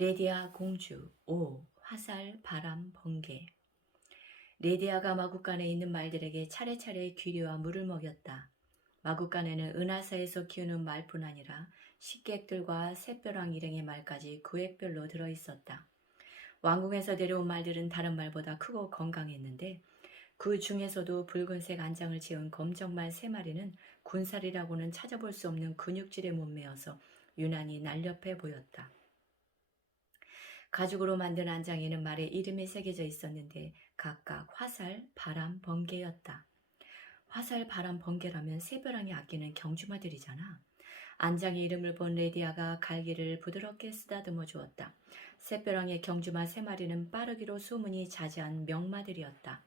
레디아 공주 5. 화살, 바람, 번개. 레디아가 마구간에 있는 말들에게 차례차례 귀리와 물을 먹였다. 마구간에는 은하사에서 키우는 말뿐 아니라 식객들과 샛벼랑 일행의 말까지 구획별로 들어있었다. 왕궁에서 데려온 말들은 다른 말보다 크고 건강했는데 그 중에서도 붉은색 안장을 채운 검정말 3마리는 군살이라고는 찾아볼 수 없는 근육질의 몸매여서 유난히 날렵해 보였다. 가죽으로 만든 안장에는 말의 이름이 새겨져 있었는데 각각 화살, 바람, 번개였다. 화살, 바람, 번개라면 새벼랑이 아끼는 경주마들이잖아. 안장의 이름을 본 레디아가 갈기를 부드럽게 쓰다듬어 주었다. 새벼랑의 경주마 3마리는 빠르기로 소문이 자자한 명마들이었다.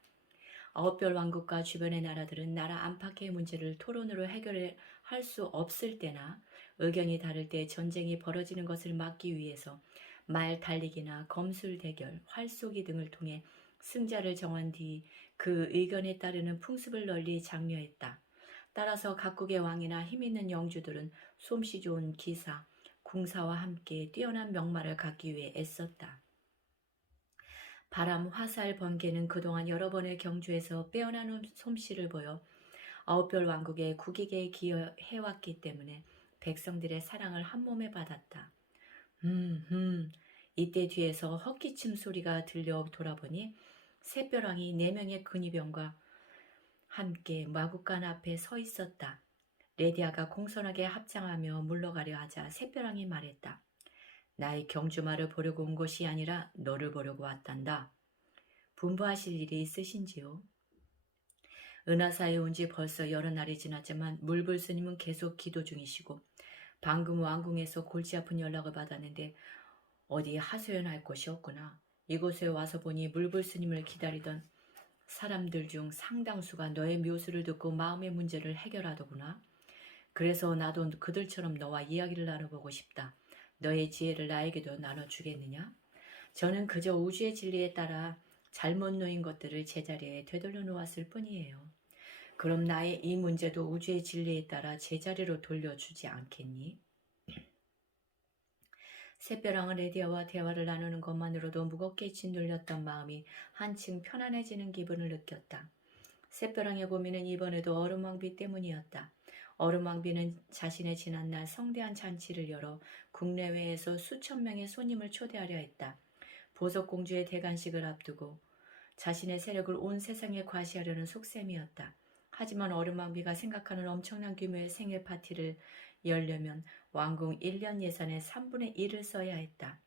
9별 왕국과 주변의 나라들은 나라 안팎의 문제를 토론으로 해결할 수 없을 때나 의견이 다를 때 전쟁이 벌어지는 것을 막기 위해서 말 달리기나 검술 대결, 활쏘기 등을 통해 승자를 정한 뒤 그 의견에 따르는 풍습을 널리 장려했다. 따라서 각국의 왕이나 힘있는 영주들은 솜씨 좋은 기사, 궁사와 함께 뛰어난 명마를 갖기 위해 애썼다. 바람, 화살, 번개는 그동안 여러 번의 경주에서 빼어난 솜씨를 보여 9별 왕국에 국익에 기여해왔기 때문에 백성들의 사랑을 한몸에 받았다. 이때 뒤에서 헛기침 소리가 들려 돌아보니 샛벼랑이 4명의 근위병과 함께 마구간 앞에 서 있었다. 레디아가 공손하게 합장하며 물러가려 하자 샛벼랑이 말했다. 나의 경주마를 보려고 온 것이 아니라 너를 보려고 왔단다. 분부하실 일이 있으신지요? 은하사에 온 지 벌써 여러 날이 지났지만 물불스님은 계속 기도 중이시고 방금 왕궁에서 골치 아픈 연락을 받았는데 어디 하소연할 곳이 없구나. 이곳에 와서 보니 물불스님을 기다리던 사람들 중 상당수가 너의 묘수를 듣고 마음의 문제를 해결하더구나. 그래서 나도 그들처럼 너와 이야기를 나눠보고 싶다. 너의 지혜를 나에게도 나눠주겠느냐? 저는 그저 우주의 진리에 따라 잘못 놓인 것들을 제자리에 되돌려 놓았을 뿐이에요. 그럼 나의 이 문제도 우주의 진리에 따라 제자리로 돌려주지 않겠니? 샛벼랑은 레디아와 대화를 나누는 것만으로도 무겁게 짓눌렸던 마음이 한층 편안해지는 기분을 느꼈다. 샛벼랑의 고민은 이번에도 얼음왕비 때문이었다. 얼음왕비는 자신의 지난날 성대한 잔치를 열어 국내외에서 수천 명의 손님을 초대하려 했다. 보석공주의 대관식을 앞두고 자신의 세력을 온 세상에 과시하려는 속셈이었다. 하지만 얼음왕비가 생각하는 엄청난 규모의 생일 파티를 열려면 왕궁 1년 예산의 3분의 1을 써야 했다.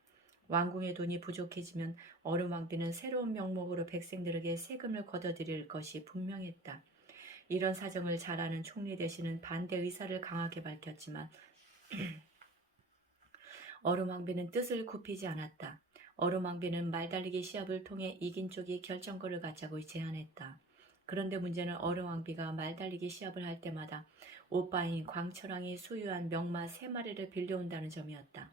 왕궁의 돈이 부족해지면 얼음왕비는 새로운 명목으로 백성들에게 세금을 걷어들일 것이 분명했다. 이런 사정을 잘 아는 총리 대신은 반대 의사를 강하게 밝혔지만 얼음왕비는 뜻을 굽히지 않았다. 얼음왕비는 말달리기 시합을 통해 이긴 쪽이 결정권을 갖자고 제안했다. 그런데 문제는 얼음왕비가 말달리기 시합을 할 때마다 오빠인 광철왕이 소유한 명마 3마리를 빌려온다는 점이었다.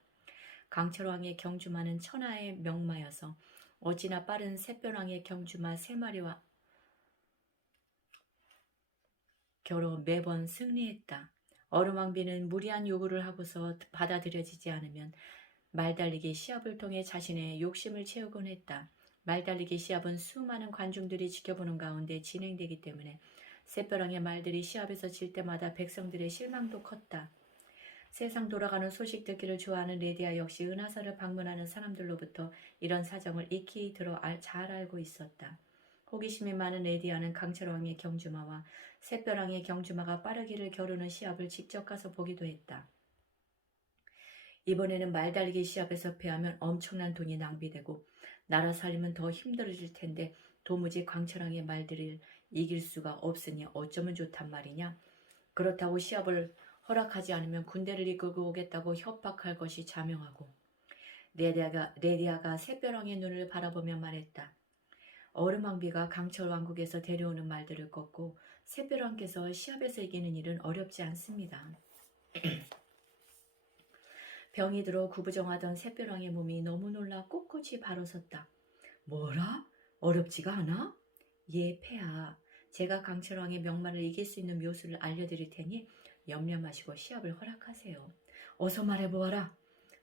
강철왕의 경주마는 천하의 명마여서 어찌나 빠른 샛벼랑의 경주마 3마리와 겨뤄 매번 승리했다. 얼음왕비는 무리한 요구를 하고서 받아들여지지 않으면 말달리기 시합을 통해 자신의 욕심을 채우곤 했다. 말달리기 시합은 수많은 관중들이 지켜보는 가운데 진행되기 때문에 샛벼랑의 말들이 시합에서 질 때마다 백성들의 실망도 컸다. 세상 돌아가는 소식 듣기를 좋아하는 레디아 역시 은하사를 방문하는 사람들로부터 이런 사정을 익히 들어 잘 알고 있었다. 호기심이 많은 레디아는 강철왕의 경주마와 샛벼랑의 경주마가 빠르기를 겨루는 시합을 직접 가서 보기도 했다. 이번에는 말달리기 시합에서 패하면 엄청난 돈이 낭비되고 나라 살림은 더 힘들어질 텐데 도무지 광철왕의 말들을 이길 수가 없으니 어쩌면 좋단 말이냐. 그렇다고 시합을 허락하지 않으면 군대를 이끌고 오겠다고 협박할 것이 자명하고. 레디아가 샛벼랑의 눈을 바라보며 말했다. 얼음왕비가 강철왕국에서 데려오는 말들을 꺾고 샛벼랑께서 시합에서 이기는 일은 어렵지 않습니다. 병이 들어 구부정하던 샛벼랑의 몸이 너무 놀라 꼿꼿이 바로 섰다. 뭐라? 어렵지가 않아? 예, 폐하. 제가 강철왕의 명마를 이길 수 있는 묘수를 알려드릴 테니 염려 마시고 시합을 허락하세요. 어서 말해보아라.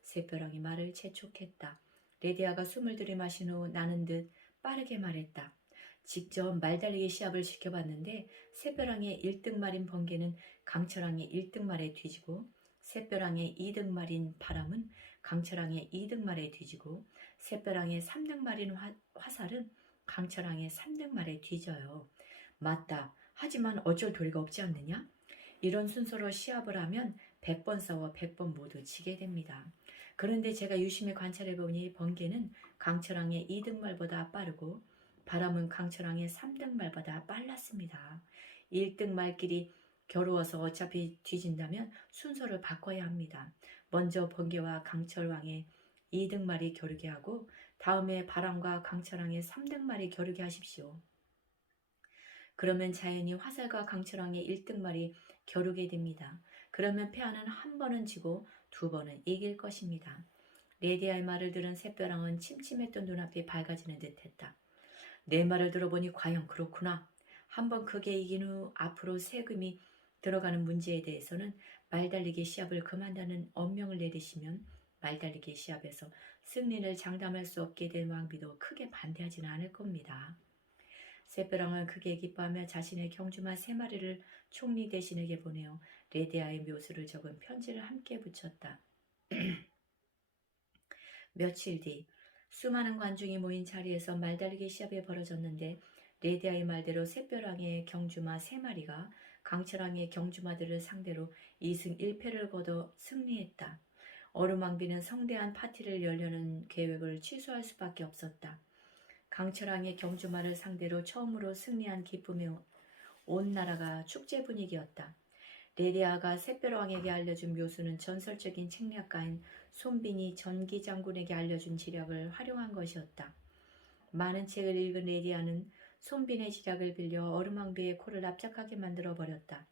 샛벼랑이 말을 재촉했다. 레디아가 숨을 들이마신 후 나는 듯 빠르게 말했다. 직접 말달리기 시합을 지켜봤는데 샛벼랑의 1등 말인 번개는 강철왕의 1등 말에 뒤지고 샛벼랑의 2등 말인 바람은 강철왕의 2등 말에 뒤지고 샛벼랑의 3등 말인 화살은 강철왕의 3등 말에 뒤져요. 맞다. 하지만 어쩔 도리가 없지 않느냐? 이런 순서로 시합을 하면 100번 싸워 100번 모두 지게 됩니다. 그런데 제가 유심히 관찰해보니 번개는 강철왕의 2등 말보다 빠르고 바람은 강철왕의 3등 말보다 빨랐습니다. 1등 말끼리 겨루어서 어차피 뒤진다면 순서를 바꿔야 합니다. 먼저 번개와 강철왕의 2등 말이 겨루게 하고 다음에 바람과 강철왕의 3등 말이 겨루게 하십시오. 그러면 자연히 화살과 강철왕의 1등 말이 겨루게 됩니다. 그러면 패하는 한 번은 지고 2번은 이길 것입니다. 레디아의 말을 들은 샛벼랑은 침침했던 눈앞이 밝아지는 듯했다. 내 말을 들어보니 과연 그렇구나. 한번 크게 이긴 후 앞으로 세금이 들어가는 문제에 대해서는 말달리기 시합을 그만다는 엄명을 내리시면 말달리기 시합에서 승리를 장담할 수 없게 된 왕비도 크게 반대하지는 않을 겁니다. 샛벼랑은 크게 기뻐하며 자신의 경주마 3마리를 총리 대신에게 보내어 레디아의 묘수를 적은 편지를 함께 붙였다. 며칠 뒤 수많은 관중이 모인 자리에서 말달리기 시합이 벌어졌는데 레디아의 말대로 샛벼랑의 경주마 3마리가 강철왕의 경주마들을 상대로 2승 1패를 거둬 승리했다. 얼음왕비는 성대한 파티를 열려는 계획을 취소할 수밖에 없었다. 강철왕의 경주마를 상대로 처음으로 승리한 기쁨에 온 나라가 축제 분위기였다. 레디아가 샛벼랑에게 알려준 묘수는 전설적인 책략가인 손빈이 전기장군에게 알려준 지략을 활용한 것이었다. 많은 책을 읽은 레디아는 손빈의 지략을 빌려 얼음왕비의 코를 납작하게 만들어버렸다.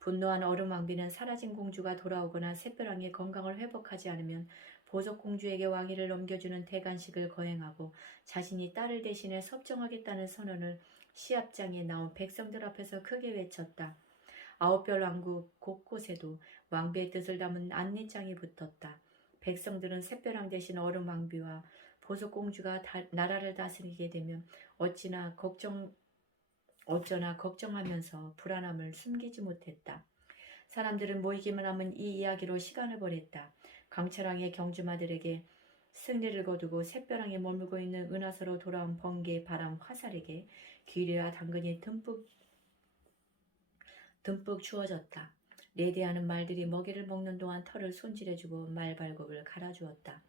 분노한 얼음왕비는 사라진 공주가 돌아오거나 샛벼랑의 건강을 회복하지 않으면 보석공주에게 왕위를 넘겨주는 대관식을 거행하고 자신이 딸을 대신해 섭정하겠다는 선언을 시합장에 나온 백성들 앞에서 크게 외쳤다. 9별 왕국 곳곳에도 왕비의 뜻을 담은 안내장이 붙었다. 백성들은 샛벼랑 대신 얼음왕비와 보석공주가 나라를 다스리게 되면 어쩌나 걱정하면서 불안함을 숨기지 못했다. 사람들은 모이기만 하면 이 이야기로 시간을 보냈다. 강철왕의 경주마들에게 승리를 거두고 샛벼랑에 머물고 있는 은하수로 돌아온 번개, 바람, 화살에게 귀리와 당근이 듬뿍 주어졌다. 레디아는 말들이 먹이를 먹는 동안 털을 손질해주고 말발굽을 갈아주었다.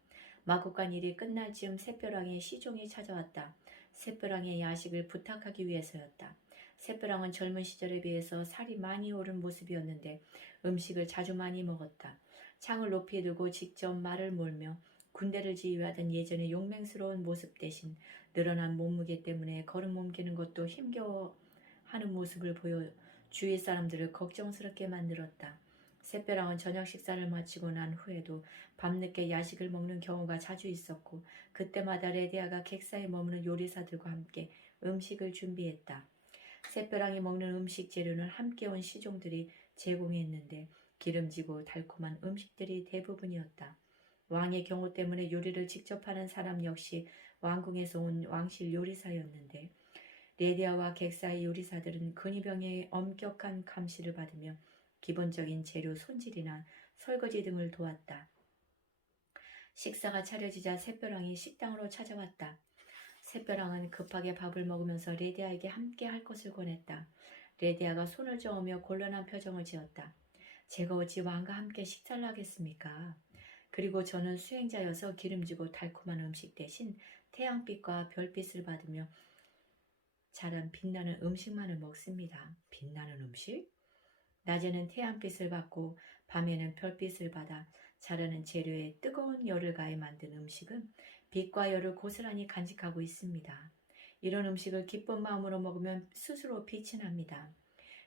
마구간 일이 끝날 즈음 샛벼랑의 시종이 찾아왔다. 샛벼랑의 야식을 부탁하기 위해서였다. 샛벼랑은 젊은 시절에 비해서 살이 많이 오른 모습이었는데 음식을 자주 많이 먹었다. 창을 높이 들고 직접 말을 몰며 군대를 지휘하던 예전의 용맹스러운 모습 대신 늘어난 몸무게 때문에 걸음 옮기는 것도 힘겨워하는 모습을 보여 주위 사람들을 걱정스럽게 만들었다. 샛벼랑은 저녁 식사를 마치고 난 후에도 밤늦게 야식을 먹는 경우가 자주 있었고 그때마다 레디아가 객사에 머무는 요리사들과 함께 음식을 준비했다. 샛벼랑이 먹는 음식 재료는 함께 온 시종들이 제공했는데 기름지고 달콤한 음식들이 대부분이었다. 왕의 경호 때문에 요리를 직접 하는 사람 역시 왕궁에서 온 왕실 요리사였는데 레디아와 객사의 요리사들은 근위병의 엄격한 감시를 받으며 기본적인 재료 손질이나 설거지 등을 도왔다. 식사가 차려지자 샛벼랑이 식당으로 찾아왔다. 샛벼랑은 급하게 밥을 먹으면서 레디아에게 함께 할 것을 권했다. 레디아가 손을 저으며 곤란한 표정을 지었다. 제가 어찌 왕과 함께 식사를 하겠습니까? 그리고 저는 수행자여서 기름지고 달콤한 음식 대신 태양빛과 별빛을 받으며 자란 빛나는 음식만을 먹습니다. 빛나는 음식? 낮에는 태양빛을 받고 밤에는 별빛을 받아 자라는 재료에 뜨거운 열을 가해 만든 음식은 빛과 열을 고스란히 간직하고 있습니다. 이런 음식을 기쁜 마음으로 먹으면 스스로 빛이 납니다.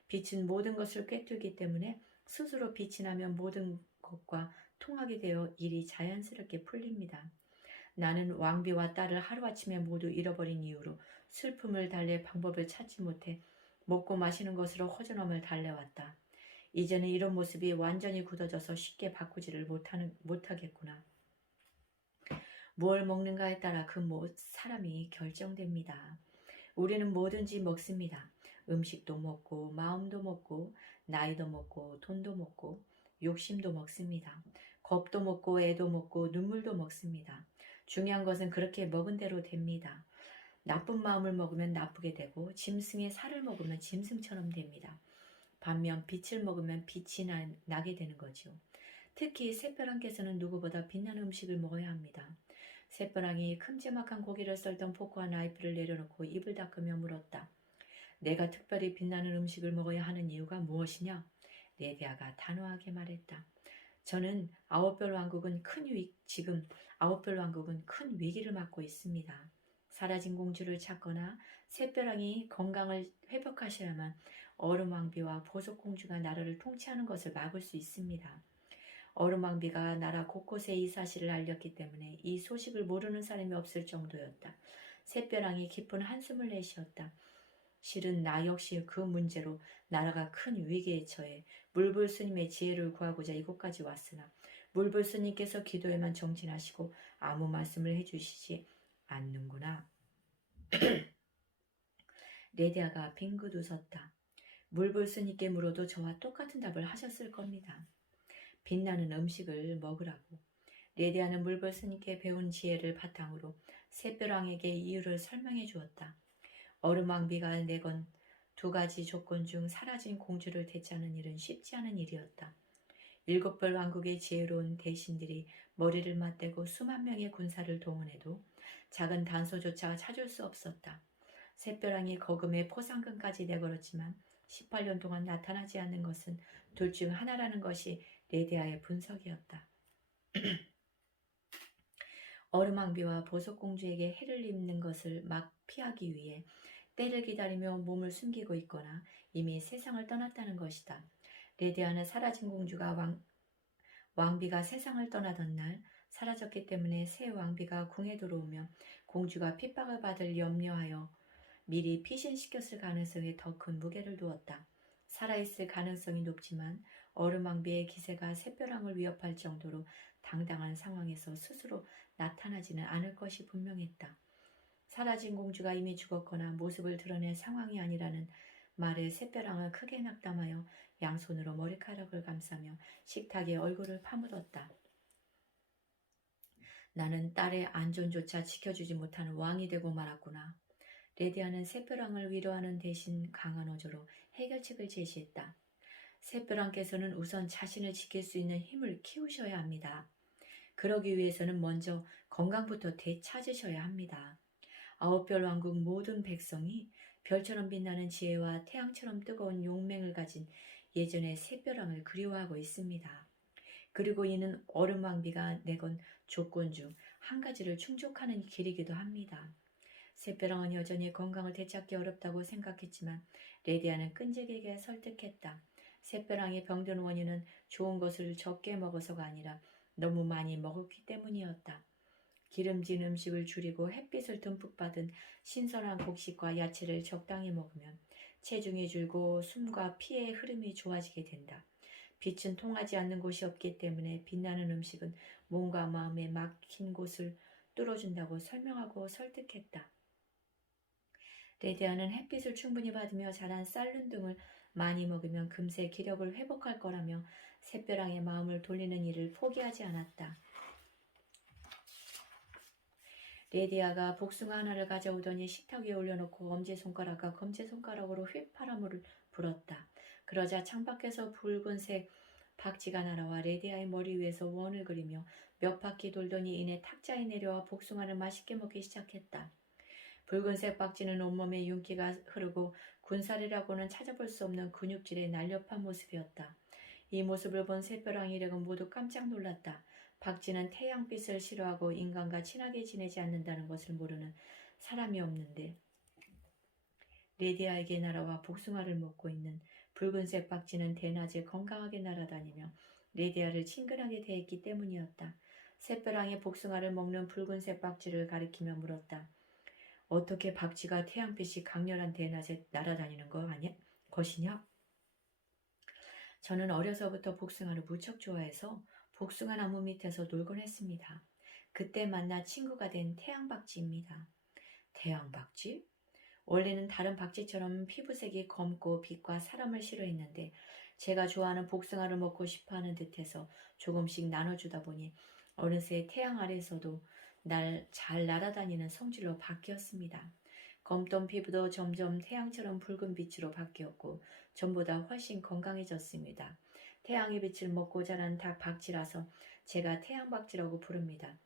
빛은 모든 것을 꿰뚫기 때문에 스스로 빛이 나면 모든 것과 통하게 되어 일이 자연스럽게 풀립니다. 나는 왕비와 딸을 하루아침에 모두 잃어버린 이후로 슬픔을 달랠 방법을 찾지 못해 먹고 마시는 것으로 허전함을 달래왔다. 이제는 이런 모습이 완전히 굳어져서 쉽게 바꾸지를 못하겠구나. 뭘 먹는가에 따라 그 사람이 결정됩니다. 우리는 뭐든지 먹습니다. 음식도 먹고, 마음도 먹고, 나이도 먹고, 돈도 먹고, 욕심도 먹습니다. 겁도 먹고, 애도 먹고, 눈물도 먹습니다. 중요한 것은 그렇게 먹은 대로 됩니다. 나쁜 마음을 먹으면 나쁘게 되고, 짐승의 살을 먹으면 짐승처럼 됩니다. 반면 빛을 먹으면 빛이 나게 되는 거죠. 특히 새벼랑께서는 누구보다 빛나는 음식을 먹어야 합니다. 새벼랑이 큼지막한 고기를 썰던 포크와 나이프를 내려놓고 입을 닦으며 물었다. 내가 특별히 빛나는 음식을 먹어야 하는 이유가 무엇이냐? 레디아가 단호하게 말했다. 저는 지금 아홉별 왕국은 큰 위기를 맞고 있습니다. 사라진 공주를 찾거나 새벼랑이 건강을 회복하시려면 얼음왕비와 보석공주가 나라를 통치하는 것을 막을 수 있습니다. 얼음왕비가 나라 곳곳에 이 사실을 알렸기 때문에 이 소식을 모르는 사람이 없을 정도였다. 새벼랑이 깊은 한숨을 내쉬었다. 실은 나 역시 그 문제로 나라가 큰 위기에 처해 물불스님의 지혜를 구하고자 이곳까지 왔으나 물불스님께서 기도에만 정진하시고 아무 말씀을 해주시지 않는구나. 레디아가 빙긋 웃었다. 물불스님께 물어도 저와 똑같은 답을 하셨을 겁니다. 빛나는 음식을 먹으라고. 레디아는 물불스님께 배운 지혜를 바탕으로 새벼랑에게 이유를 설명해 주었다. 얼음왕비가 내건 2가지 조건 중 사라진 공주를 되찾는 일은 쉽지 않은 일이었다. 7별 왕국의 지혜로운 대신들이 머리를 맞대고 수만 명의 군사를 동원해도 작은 단서조차 찾을 수 없었다. 새벼랑이 거금에 포상금까지 내걸었지만 18년 동안 나타나지 않는 것은 둘 중 하나라는 것이 레디아의 분석이었다. 얼음왕비와 보석공주에게 해를 입는 것을 막 피하기 위해 때를 기다리며 몸을 숨기고 있거나 이미 세상을 떠났다는 것이다. 레디아는 사라진 공주가 왕비가 세상을 떠나던 날 사라졌기 때문에 새 왕비가 궁에 들어오며 공주가 핍박을 받을 염려하여 미리 피신시켰을 가능성에 더 큰 무게를 두었다. 살아있을 가능성이 높지만 얼음왕비의 기세가 새벼랑을 위협할 정도로 당당한 상황에서 스스로 나타나지는 않을 것이 분명했다. 사라진 공주가 이미 죽었거나 모습을 드러낼 상황이 아니라는 말에 새벼랑을 크게 낙담하여 양손으로 머리카락을 감싸며 식탁에 얼굴을 파묻었다. 나는 딸의 안전조차 지켜주지 못하는 왕이 되고 말았구나. 레디아는 새벼랑을 위로하는 대신 강한 어조로 해결책을 제시했다. 새벼랑께서는 우선 자신을 지킬 수 있는 힘을 키우셔야 합니다. 그러기 위해서는 먼저 건강부터 되찾으셔야 합니다. 9별 왕국 모든 백성이 별처럼 빛나는 지혜와 태양처럼 뜨거운 용맹을 가진 예전의 새벼랑을 그리워하고 있습니다. 그리고 이는 얼음왕비가 내건 조건 중 한 가지를 충족하는 길이기도 합니다. 새벼랑은 여전히 건강을 되찾기 어렵다고 생각했지만 레디아는 끈질기게 설득했다. 새벼랑이 병든 원인은 좋은 것을 적게 먹어서가 아니라 너무 많이 먹었기 때문이었다. 기름진 음식을 줄이고 햇빛을 듬뿍 받은 신선한 곡식과 야채를 적당히 먹으면 체중이 줄고 숨과 피의 흐름이 좋아지게 된다. 빛은 통하지 않는 곳이 없기 때문에 빛나는 음식은 몸과 마음에 막힌 곳을 뚫어준다고 설명하고 설득했다. 레디아는 햇빛을 충분히 받으며 자란 쌀른 등을 많이 먹으면 금세 기력을 회복할 거라며 새벼랑의 마음을 돌리는 일을 포기하지 않았다. 레디아가 복숭아 하나를 가져오더니 식탁 위에 올려놓고 엄지손가락과 검지손가락으로 휘파람을 불었다. 그러자 창밖에서 붉은색 박쥐가 날아와 레디아의 머리 위에서 원을 그리며 몇 바퀴 돌더니 이내 탁자에 내려와 복숭아를 맛있게 먹기 시작했다. 붉은색 박쥐는 온몸에 윤기가 흐르고 군살이라고는 찾아볼 수 없는 근육질의 날렵한 모습이었다. 이 모습을 본 새벼랑 일행은 모두 깜짝 놀랐다. 박쥐는 태양빛을 싫어하고 인간과 친하게 지내지 않는다는 것을 모르는 사람이 없는데 레디아에게 날아와 복숭아를 먹고 있는 붉은색 박쥐는 대낮에 건강하게 날아다니며 레디아를 친근하게 대했기 때문이었다. 새벼랑이 복숭아를 먹는 붉은색 박쥐를 가리키며 물었다. 어떻게 박쥐가 태양빛이 강렬한 대낮에 날아다니는 것이냐? 저는 어려서부터 복숭아를 무척 좋아해서 복숭아 나무 밑에서 놀곤 했습니다. 그때 만나 친구가 된 태양박쥐입니다. 태양박쥐? 원래는 다른 박쥐처럼 피부색이 검고 빛과 사람을 싫어했는데 제가 좋아하는 복숭아를 먹고 싶어하는 듯해서 조금씩 나눠주다 보니 어느새 태양 아래에서도 잘 날아다니는 성질로 바뀌었습니다. 검던 피부도 점점 태양처럼 붉은 빛으로 바뀌었고 전보다 훨씬 건강해졌습니다. 태양의 빛을 먹고 자란 닭 박쥐라서 제가 태양박쥐라고 부릅니다.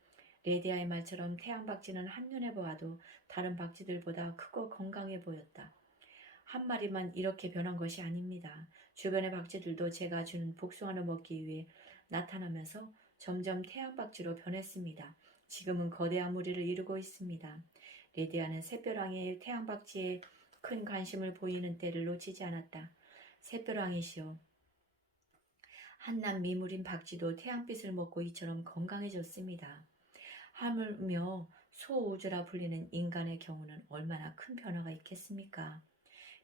레디아의 말처럼 태양박쥐는 한눈에 보아도 다른 박쥐들보다 크고 건강해 보였다. 한 마리만 이렇게 변한 것이 아닙니다. 주변의 박쥐들도 제가 주는 복숭아를 먹기 위해 나타나면서 점점 태양박쥐로 변했습니다. 지금은 거대한 무리를 이루고 있습니다. 레디아는 샛별왕의 태양박쥐에 큰 관심을 보이는 때를 놓치지 않았다. 샛별왕이시여, 한낱 미물인 박쥐도 태양빛을 먹고 이처럼 건강해졌습니다. 하물며 소우주라 불리는 인간의 경우는 얼마나 큰 변화가 있겠습니까?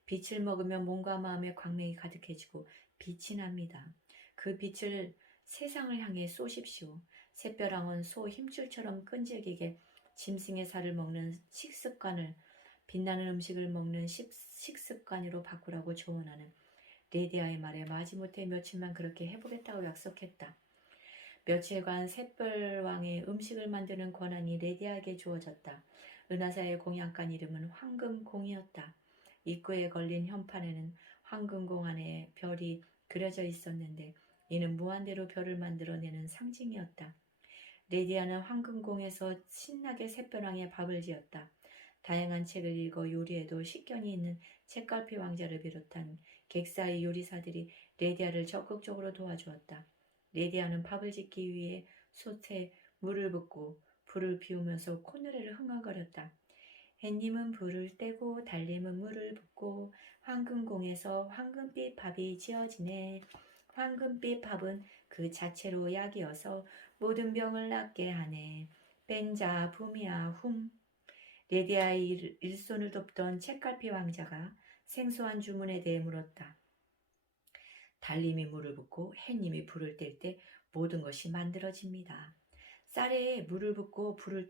빛을 먹으면 몸과 마음의 광명이 가득해지고 빛이 납니다. 그 빛을 세상을 향해 쏘십시오. 샛별왕은 소 힘줄처럼 끈질기게 짐승의 살을 먹는 식습관을 빛나는 음식을 먹는 식습관으로 바꾸라고 조언하는 레디아의 말에 마지못해 며칠만 그렇게 해보겠다고 약속했다. 며칠간 샛별왕의 음식을 만드는 권한이 레디아에게 주어졌다. 은하사의 공양간 이름은 황금공이었다. 입구에 걸린 현판에는 황금공 안에 별이 그려져 있었는데 이는 무한대로 별을 만들어내는 상징이었다. 레디아는 황금공에서 신나게 샛별왕의 밥을 지었다. 다양한 책을 읽어 요리에도 식견이 있는 책갈피 왕자를 비롯한 객사의 요리사들이 레디아를 적극적으로 도와주었다. 레디아는 밥을 짓기 위해 솥에 물을 붓고 불을 피우면서 콧노래를 흥얼거렸다. 햇님은 불을 떼고 달님은 물을 붓고 황금공에서 황금빛 밥이 지어지네. 황금빛 밥은 그 자체로 약이어서 모든 병을 낫게 하네. 벤자 부미야 훔. 레디아의 일손을 돕던 책갈피 왕자가 생소한 주문에 대해 물었다. 달님이 물을 붓고 햇님이 불을 뗄 때 모든 것이 만들어집니다. 쌀에 물을 붓고 불을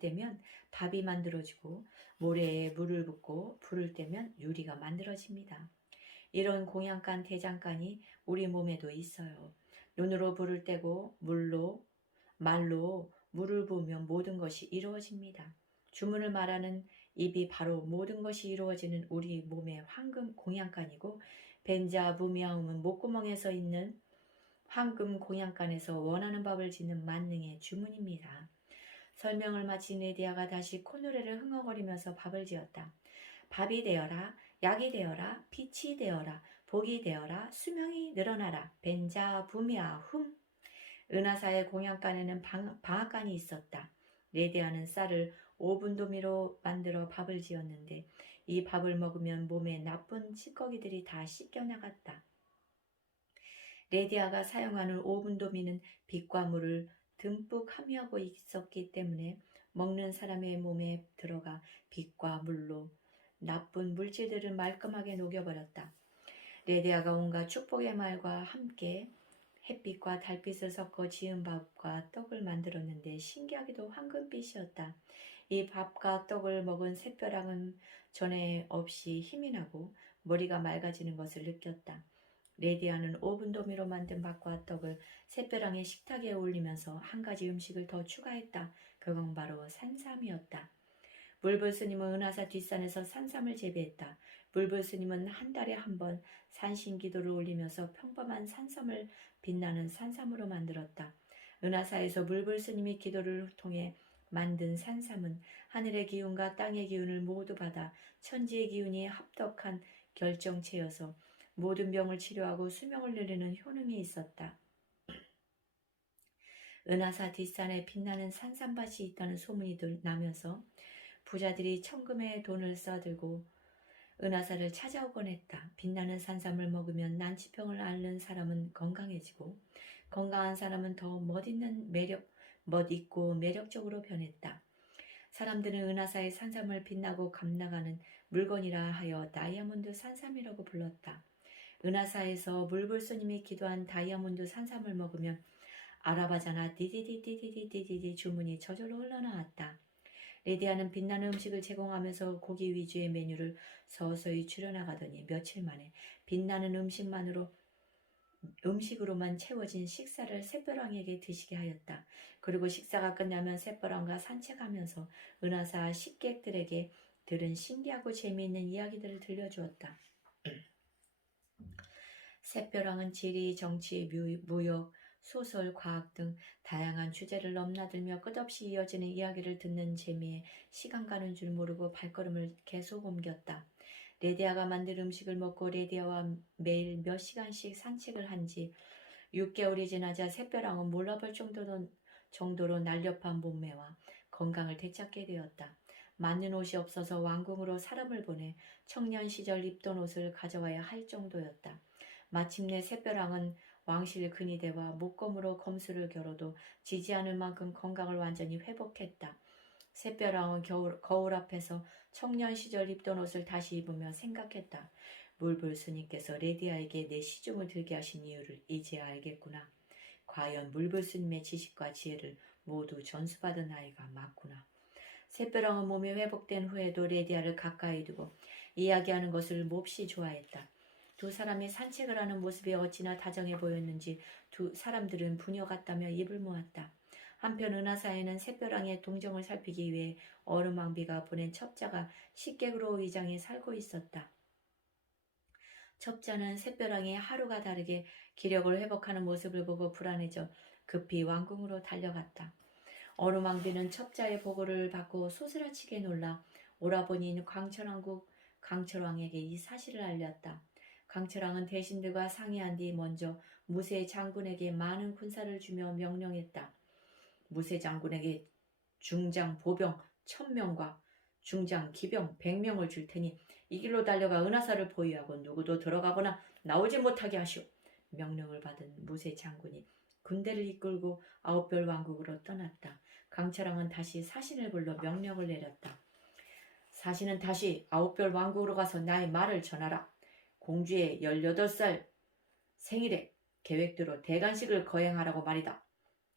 떼면 밥이 만들어지고 모래에 물을 붓고 불을 떼면 유리가 만들어집니다. 이런 공양간 대장간이 우리 몸에도 있어요. 눈으로 불을 떼고 말로 물을 부으면 모든 것이 이루어집니다. 주문을 말하는 입이 바로 모든 것이 이루어지는 우리 몸의 황금 공양간이고 벤자 부미아움은 목구멍에서 있는 황금 공양간에서 원하는 밥을 짓는 만능의 주문입니다. 설명을 마친 레디아가 다시 콧노래를 흥얼거리면서 밥을 지었다. 밥이 되어라, 약이 되어라, 빛이 되어라, 복이 되어라, 수명이 늘어나라, 벤자 부미아 훔. 은하사의 공양간에는 방앗간이 있었다. 레디아는 쌀을 오분도미로 만들어 밥을 지었는데 이 밥을 먹으면 몸에 나쁜 찌꺼기들이 다 씻겨나갔다. 레디아가 사용하는 오분도미는 빛과 물을 듬뿍 함유하고 있었기 때문에 먹는 사람의 몸에 들어가 빛과 물로 나쁜 물질들을 말끔하게 녹여버렸다. 레디아가 온갖 축복의 말과 함께 햇빛과 달빛을 섞어 지은 밥과 떡을 만들었는데 신기하게도 황금빛이었다. 이 밥과 떡을 먹은 샛별왕은 전에 없이 힘이 나고 머리가 맑아지는 것을 느꼈다. 레디아는 오븐도미로 만든 밥과 떡을 샛별왕의 식탁에 올리면서 한 가지 음식을 더 추가했다. 그건 바로 산삼이었다. 물불 스님은 은하사 뒷산에서 산삼을 재배했다. 물불 스님은 한 달에 한 번 산신 기도를 올리면서 평범한 산삼을 빛나는 산삼으로 만들었다. 은하사에서 물불 스님이 기도를 통해 만든 산삼은 하늘의 기운과 땅의 기운을 모두 받아 천지의 기운이 합덕한 결정체여서 모든 병을 치료하고 수명을 늘리는 효능이 있었다. 은하사 뒷산에 빛나는 산삼밭이 있다는 소문이 나면서 부자들이 천금의 돈을 써들고 은하사를 찾아오곤 했다. 빛나는 산삼을 먹으면 난치병을 앓는 사람은 건강해지고 건강한 사람은 더 멋있고 매력적으로 변했다. 사람들은 은하사의 산삼을 빛나고 감나가는 물건이라 하여 다이아몬드 산삼이라고 불렀다. 은하사에서 물불스님이 기도한 다이아몬드 산삼을 먹으면 알아봐잖아 디디디디디디디디 주문이 저절로 흘러나왔다. 레디아는 빛나는 음식을 제공하면서 고기 위주의 메뉴를 서서히 줄여나가더니 며칠 만에 빛나는 음식으로만 채워진 식사를 샛별왕에게 드시게 하였다. 그리고 식사가 끝나면 샛별왕과 산책하면서 은하사 식객들에게 들은 신기하고 재미있는 이야기들을 들려주었다. 샛별왕은 지리, 정치, 무역, 소설, 과학 등 다양한 주제를 넘나들며 끝없이 이어지는 이야기를 듣는 재미에 시간 가는 줄 모르고 발걸음을 계속 옮겼다. 레디아가 만든 음식을 먹고 레디아와 매일 몇 시간씩 산책을 한 지 6개월이 지나자 샛별왕은 몰라볼 정도로 날렵한 몸매와 건강을 되찾게 되었다. 맞는 옷이 없어서 왕궁으로 사람을 보내 청년 시절 입던 옷을 가져와야 할 정도였다. 마침내 샛별왕은 왕실 근위대와 목검으로 검수를 겨뤄도 지지 않을 만큼 건강을 완전히 회복했다. 샛별왕은 거울 앞에서 청년 시절 입던 옷을 다시 입으며 생각했다. 물불 스님께서 레디아에게 내 시중을 들게 하신 이유를 이제야 알겠구나. 과연 물불 스님의 지식과 지혜를 모두 전수받은 아이가 맞구나. 샛별왕은 몸이 회복된 후에도 레디아를 가까이 두고 이야기하는 것을 몹시 좋아했다. 두 사람이 산책을 하는 모습이 어찌나 다정해 보였는지 두 사람들은 부녀 같다며 입을 모았다. 한편 은하사에는 샛별왕의 동정을 살피기 위해 어루망비가 보낸 첩자가 식객으로 위장해 살고 있었다. 첩자는 샛별왕이 하루가 다르게 기력을 회복하는 모습을 보고 불안해져 급히 왕궁으로 달려갔다. 어루망비는 첩자의 보고를 받고 소스라치게 놀라 오라버니인 강철왕에게 이 사실을 알렸다. 강철왕은 대신들과 상의한 뒤 먼저 무세 장군에게 많은 군사를 주며 명령했다. 무세 장군에게 중장 보병 1000명과 중장 기병 100명을 줄 테니 이 길로 달려가 은하사를 보유하고 누구도 들어가거나 나오지 못하게 하시오. 명령을 받은 무세 장군이 군대를 이끌고 아홉별 왕국으로 떠났다. 강철왕은 다시 사신을 불러 명령을 내렸다. 사신은 다시 아홉별 왕국으로 가서 나의 말을 전하라. 공주의 18살 생일에 계획대로 대관식을 거행하라고 말이다.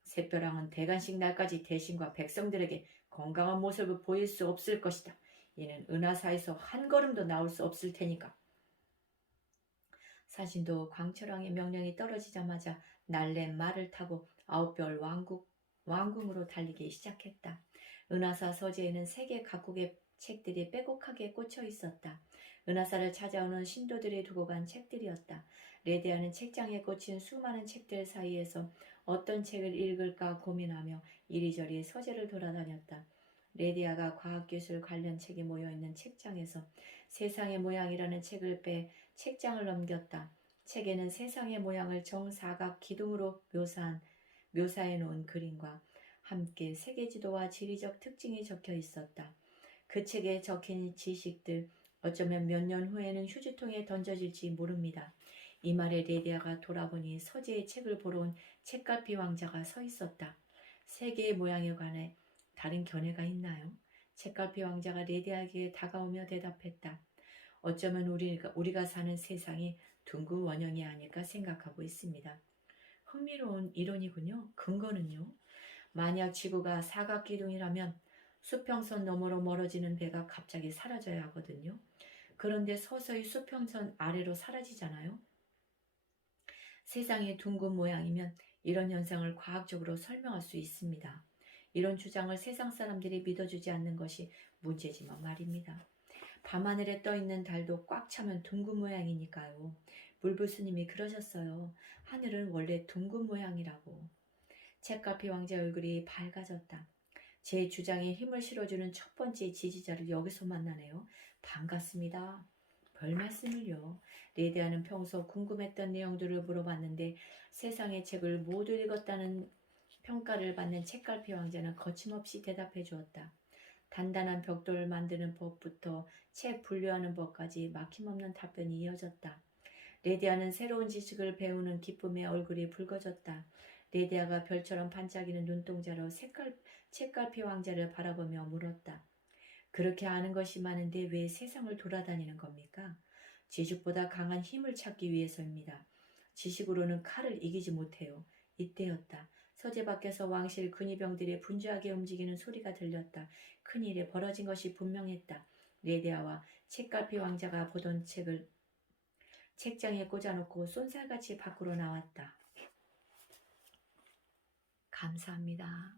샛별왕은 대관식 날까지 대신과 백성들에게 건강한 모습을 보일 수 없을 것이다. 이는 은하사에서 한 걸음도 나올 수 없을 테니까. 사신도 광철왕의 명령이 떨어지자마자 날랜 말을 타고 아홉별 왕궁으로 달리기 시작했다. 은하사 서재에는 세계 각국의 책들이 빼곡하게 꽂혀 있었다. 은하사를 찾아오는 신도들이 두고 간 책들이었다. 레디아는 책장에 꽂힌 수많은 책들 사이에서 어떤 책을 읽을까 고민하며 이리저리 서재를 돌아다녔다. 레디아가 과학기술 관련 책이 모여있는 책장에서 세상의 모양이라는 책을 빼 책장을 넘겼다. 책에는 세상의 모양을 정사각 기둥으로 묘사해 놓은 그림과 함께 세계지도와 지리적 특징이 적혀 있었다. 그 책에 적힌 지식들 어쩌면 몇 년 후에는 휴지통에 던져질지 모릅니다. 이 말에 레디아가 돌아보니 서재의 책을 보러 온 책갈피 왕자가 서 있었다. 세계의 모양에 관해 다른 견해가 있나요? 책갈피 왕자가 레디아에게 다가오며 대답했다. 어쩌면 우리가 사는 세상이 둥근 원형이 아닐까 생각하고 있습니다. 흥미로운 이론이군요. 근거는요? 만약 지구가 사각기둥이라면 수평선 너머로 멀어지는 배가 갑자기 사라져야 하거든요. 그런데 서서히 수평선 아래로 사라지잖아요. 세상이 둥근 모양이면 이런 현상을 과학적으로 설명할 수 있습니다. 이런 주장을 세상 사람들이 믿어주지 않는 것이 문제지만 말입니다. 밤하늘에 떠있는 달도 꽉 차면 둥근 모양이니까요. 물부스님이 그러셨어요. 하늘은 원래 둥근 모양이라고. 책갈피 왕자 얼굴이 밝아졌다. 제 주장에 힘을 실어주는 첫 번째 지지자를 여기서 만나네요. 반갑습니다. 별 말씀을요. 레디아는 평소 궁금했던 내용들을 물어봤는데 세상의 책을 모두 읽었다는 평가를 받는 책갈피 왕자는 거침없이 대답해 주었다. 단단한 벽돌을 만드는 법부터 책 분류하는 법까지 막힘없는 답변이 이어졌다. 레디아는 새로운 지식을 배우는 기쁨에 얼굴이 붉어졌다. 레디아가 별처럼 반짝이는 눈동자로 책갈피 왕자를 바라보며 물었다. 그렇게 아는 것이 많은데 왜 세상을 돌아다니는 겁니까? 지식보다 강한 힘을 찾기 위해서입니다. 지식으로는 칼을 이기지 못해요. 이때였다. 서재 밖에서 왕실 근위병들이 분주하게 움직이는 소리가 들렸다. 큰일이 벌어진 것이 분명했다. 레데아와 책갈피 왕자가 보던 책을 책장에 꽂아놓고 쏜살같이 밖으로 나왔다. 감사합니다.